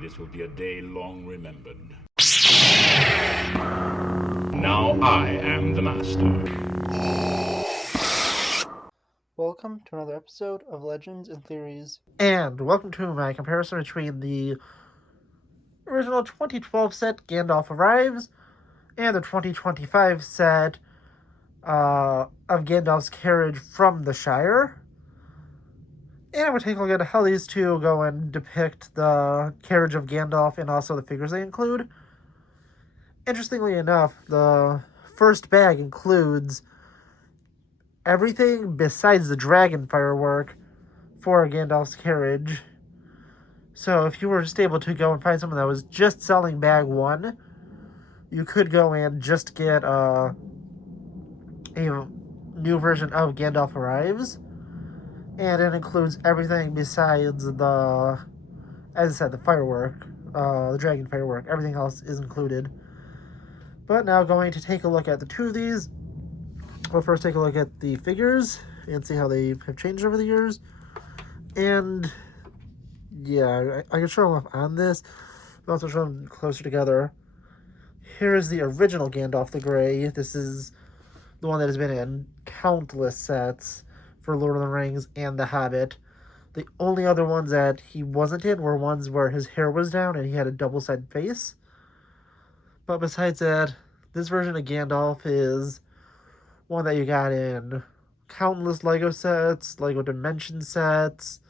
This will be a day long remembered. Now I am the master. Welcome to another episode of Legends and Theories. And welcome to my comparison between the original 2012 set Gandalf Arrives and the 2025 set of Gandalf's Carriage from the Shire. And we're taking a look at how these two go and depict the carriage of Gandalf and also the figures they include. Interestingly enough, the first bag includes everything besides the dragon firework for Gandalf's carriage. So if you were just able to go and find someone that was just selling bag one, you could go and just get a new version of Gandalf Arrives. And it includes everything besides the, as I said, the firework, the dragon firework. Everything else is included. But now going to take a look at the two of these. We'll first take a look at the figures and see how they have changed over the years. And yeah, I can show them off on this, but also show them closer together. Here's the original Gandalf the Grey. This is the one that has been in countless sets for Lord of the Rings and The Hobbit. The only other ones that he wasn't in were ones where his hair was down and he had a double-sided face. But besides that, this version of Gandalf is one that you got in countless Lego sets, Lego Dimension sets,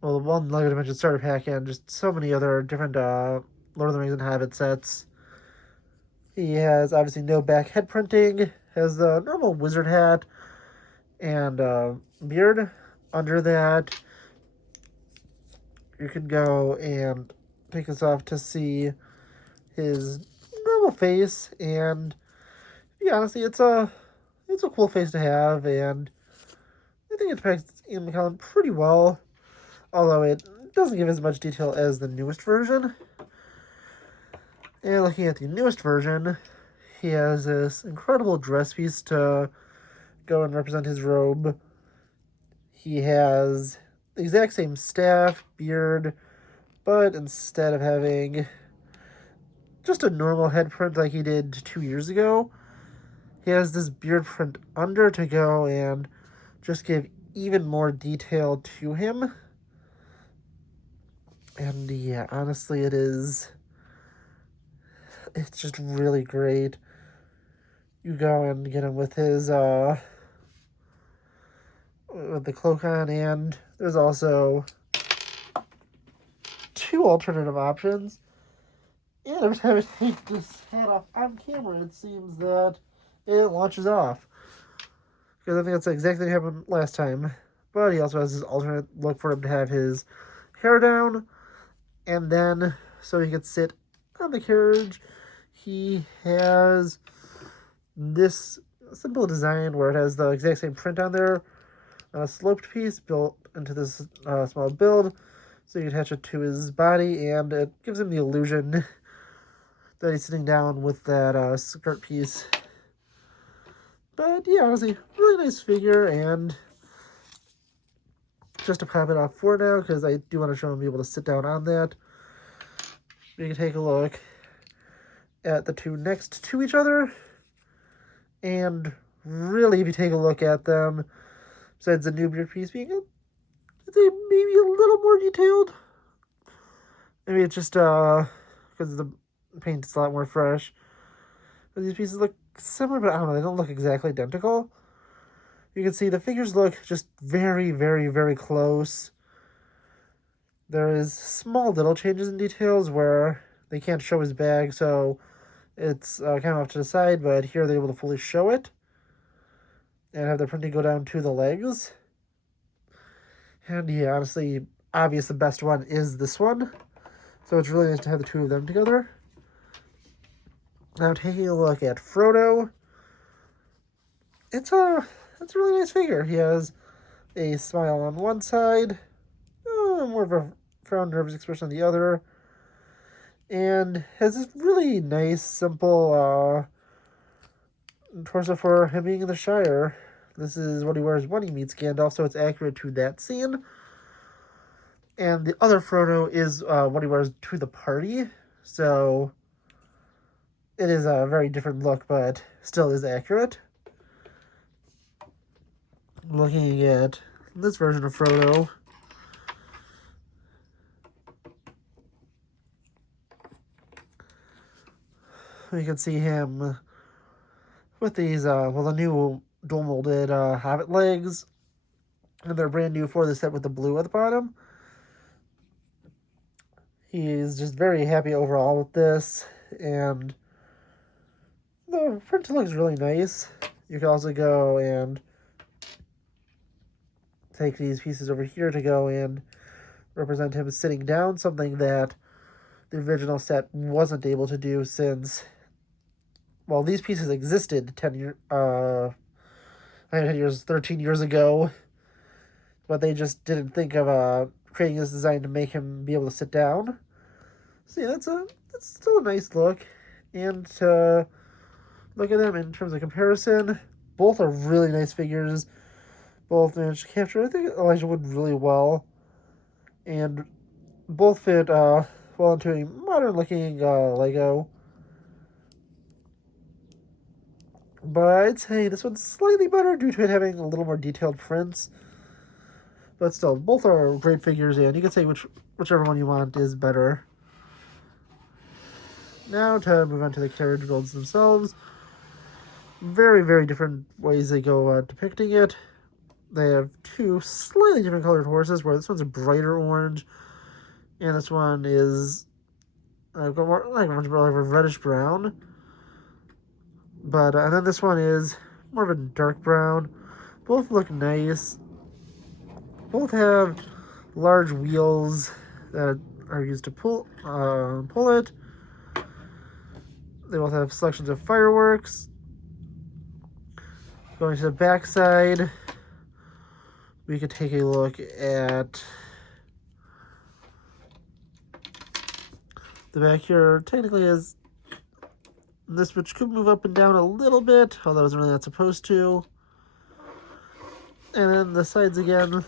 well, the one Lego Dimension starter pack, and just so many other different Lord of the Rings and Hobbit sets. He has obviously no back head printing, has the normal wizard hat and beard. Under that, you can go and take this off to see his normal face, and yeah, honestly, it's a cool face to have, and I think it depicts Ian McKellen pretty well, although it doesn't give as much detail as the newest version. And looking at the newest version, he has this incredible dress piece to go and represent his robe. He has the exact same staff, beard, but instead of having just a normal head print like he did 2 years ago, he has this beard print under to go and just give even more detail to him. And yeah, honestly, it's just really great. You go and get him with his with the cloak on, and there's also two alternative options. And every time I take this hat off on camera, it seems that it launches off. Because I think that's exactly what happened last time. But he also has this alternate look for him to have his hair down. And then, so he could sit on the carriage, he has this simple design where it has the exact same print on there. A sloped piece built into this small build. So you can attach it to his body, and it gives him the illusion that he's sitting down with that skirt piece. But yeah, honestly, really nice figure, and just to pop it off for now, because I do want to show him be able to sit down on that. We can take a look at the two next to each other, and really, if you take a look at them, besides the new beard piece being, I'd say maybe a little more detailed. Maybe it's just because the paint is a lot more fresh. But these pieces look similar, but I don't know, they don't look exactly identical. You can see the figures look just very, very, very close. There is small little changes in details where they can't show his bag, so it's kind of off to the side, but here they're able to fully show it. And have the printing go down to the legs. And yeah, honestly, obvious the best one is this one. So it's really nice to have the two of them together. Now taking a look at Frodo, it's a really nice figure. He has a smile on one side, more of a frown, nervous expression on the other, and has this really nice, simple torso for him being in the Shire. This is what he wears when he meets Gandalf, so it's accurate to that scene. And the other Frodo is what he wears to the party. So it is a very different look, but still is accurate. Looking at this version of Frodo, we can see him with these, the new dual molded Hobbit legs. And they're brand new for the set with the blue at the bottom. He's just very happy overall with this. And the print looks really nice. You can also go and take these pieces over here to go and represent him sitting down, something that the original set wasn't able to do since, well, these pieces existed 13 years ago, but they just didn't think of creating this design to make him be able to sit down. So yeah, that's still a nice look. And to look at them in terms of comparison, both are really nice figures. Both managed to capture, I think, Elijah Wood really well. And both fit well into a modern-looking Lego. But I'd say this one's slightly better due to it having a little more detailed prints. But still, both are great figures, and you can say whichever one you want is better. Now to move on to the carriage builds themselves. Very, very different ways they go depicting it. They have two slightly different colored horses, where this one's a brighter orange, and this one is more like a reddish brown. But and then this one is more of a dark brown. Both look nice. Both have large wheels that are used to pull it. They both have selections of fireworks. Going to the back side, we could take a look at the back here. Technically is this, which could move up and down a little bit, although it's really not supposed to. And then the sides again,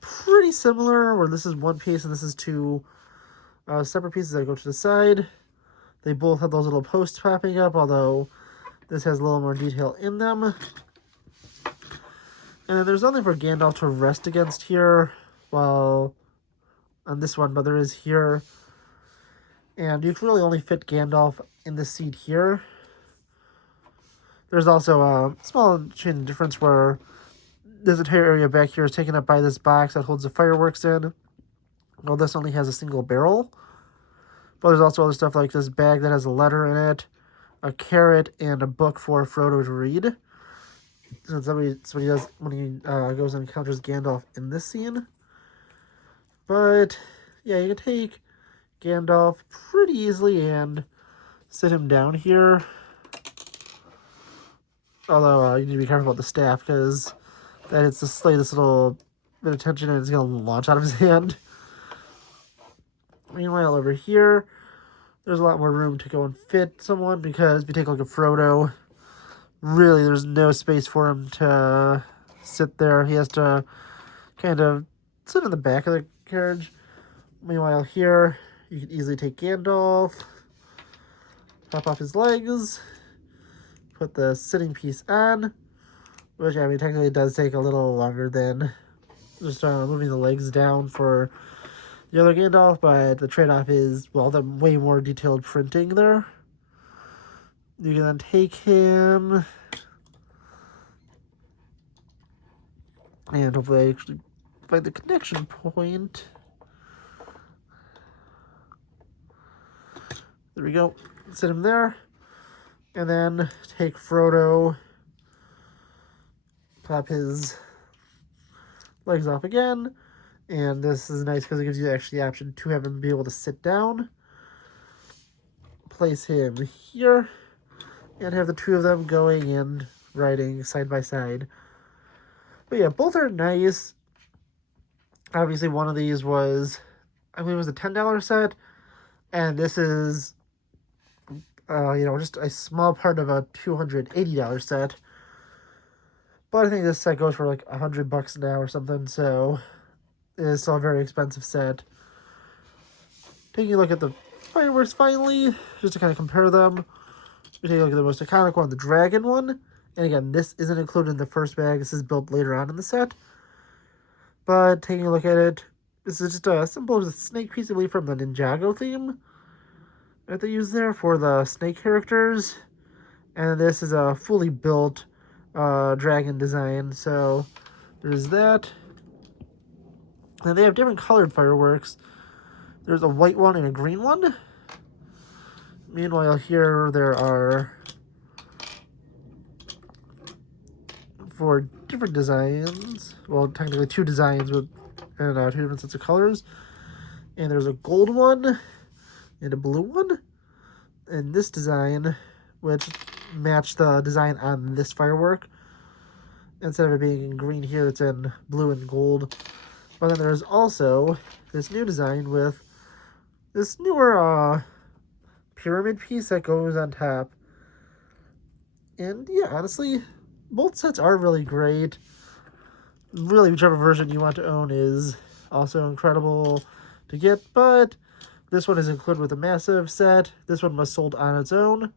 pretty similar, where this is one piece and this is two separate pieces that go to the side. They both have those little posts popping up, although this has a little more detail in them. And then there's nothing for Gandalf to rest against here, well, on this one, but there is here. And you can really only fit Gandalf in the seat here. There's also a small change difference where this entire area back here is taken up by this box that holds the fireworks in. Well, this only has a single barrel. But there's also other stuff like this bag that has a letter in it, a carrot, and a book for Frodo to read. So that's what he does when he goes and encounters Gandalf in this scene. But yeah, you can take Gandalf pretty easily and sit him down here. Although you need to be careful about the staff, because that hits the slightest little bit of tension and it's going to launch out of his hand. Meanwhile, over here, there's a lot more room to go and fit someone, because if you take a look at Frodo, really there's no space for him to sit there. He has to kind of sit in the back of the carriage. Meanwhile, here, you can easily take Gandalf, pop off his legs, put the sitting piece on, which, I mean, technically it does take a little longer than just moving the legs down for the other Gandalf, but the trade-off is, well, the way more detailed printing there. You can then take him and hopefully I actually find the connection point. There we go. Sit him there. And then take Frodo, pop his legs off again. And this is nice because it gives you actually the option to have him be able to sit down. Place him here. And have the two of them going and riding side by side. But yeah, both are nice. Obviously, one of these was, I believe it was a $10 set. And this is, just a small part of a $280 set. But I think this set goes for like $100 now or something. So It is still a very expensive set. Taking a look at the fireworks finally, just to kind of compare them. We take a look at the most iconic one, the dragon one. And again, this isn't included in the first bag. This is built later on in the set. But taking a look at it, this is just a simple snake piece, I believe, from the Ninjago theme that they use there for the snake characters. And this is a fully built dragon design. So there's that. And they have different colored fireworks. There's a white one and a green one. Meanwhile, here there are 4 different designs. Well, technically 2 designs with and 2 different sets of colors. And there's a gold one and a blue one. And this design, which match the design on this firework. Instead of it being in green here, it's in blue and gold. But then there's also this new design with this newer pyramid piece that goes on top. And yeah, honestly, both sets are really great. Really, whichever version you want to own is also incredible to get, but this one is included with a massive set. This one was sold on its own.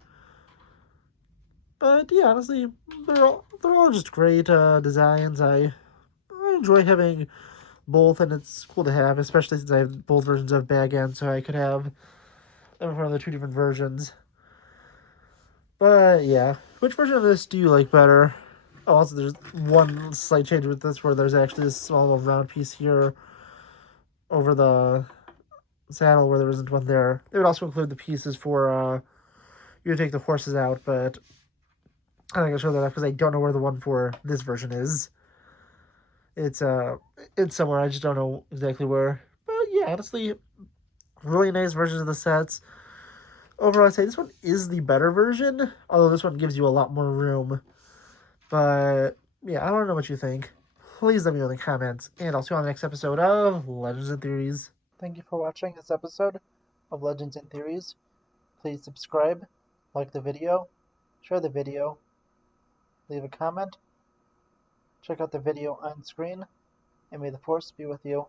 But yeah, honestly, they're all just great designs. I enjoy having both, and it's cool to have, especially since I have both versions of Bag End, so I could have them from the 2 different versions. But yeah, which version of this do you like better? Oh, also there's one slight change with this where there's actually this small little round piece here over the saddle where there isn't one there. They would also include the pieces for you to take the horses out, but I'm not gonna show that off because I don't know where the one for this version is. It's somewhere, I just don't know exactly where. But yeah, honestly, really nice versions of the sets. Overall, I'd say this one is the better version, although this one gives you a lot more room. But yeah, I don't know what you think. Please let me know in the comments, and I'll see you on the next episode of Legends and Theories. Thank you for watching this episode of Legends and Theories. Please subscribe, like the video, share the video, leave a comment, check out the video on screen, and may the Force be with you.